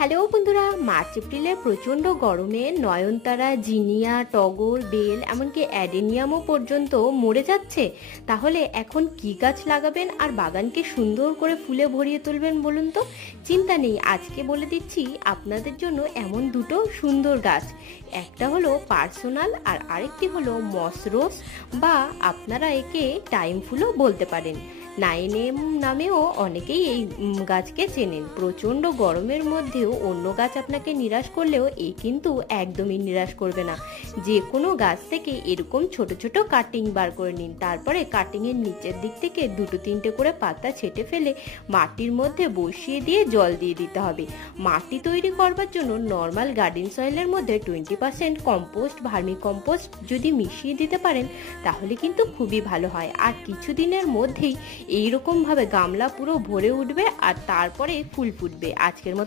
Hello বন্ধুরা, March এপ্রিলে প্রচণ্ড গরমে নয়নতারা, জিনিয়া, টগর, বেল এমনকি অ্যাডেনিয়ামও পর্যন্ত মরে যাচ্ছে। তাহলে এখন কি গাছ লাগাবেন আর বাগানকে সুন্দর করে ফুলে ভরিয়ে তুলবেন বলুন তো? চিন্তা নেই, আজকে বলে দিচ্ছি আপনাদের জন্য এমন দুটো সুন্দর গাছ। একটা হলো পার্সোনাল আর আরেকটি হলো মসরোস, বা আপনারা একে টাইম ফুলও বলতে পারেন। নাইনেম নামেও অনেকেই এই গাছকে চেনেন। প্রচণ্ড গরমের মধ্যেও অন্য গাছ আপনাকে নিরাশ করলেও এই কিন্তু একদমই নিরাশ করবে না। যে কোনো গাছ থেকে এরকম ছোট ছোট কাটিং বার করে নিন, তারপরে কাটিংয়ের নিচের দিক থেকে দুটো তিনটে করে পাতা ছেটে ফেলে মাটির মধ্যে বসিয়ে দিয়ে জল দিয়ে দিতে হবে। মাটি তৈরি করবার জন্য নর্মাল গার্ডেন সয়েলের মধ্যে 20% কম্পোস্ট, ভার্মি কম্পোস্ট যদি মিশিয়ে দিতে পারেন তাহলে কিন্তু খুবই ভালো হয়। আর কিছুদিনের মধ্যেই এইরকম ভাবে গামলা পুরো ভরে উঠবে আর তারপরে ফুল ফুটবে। আজকের মতো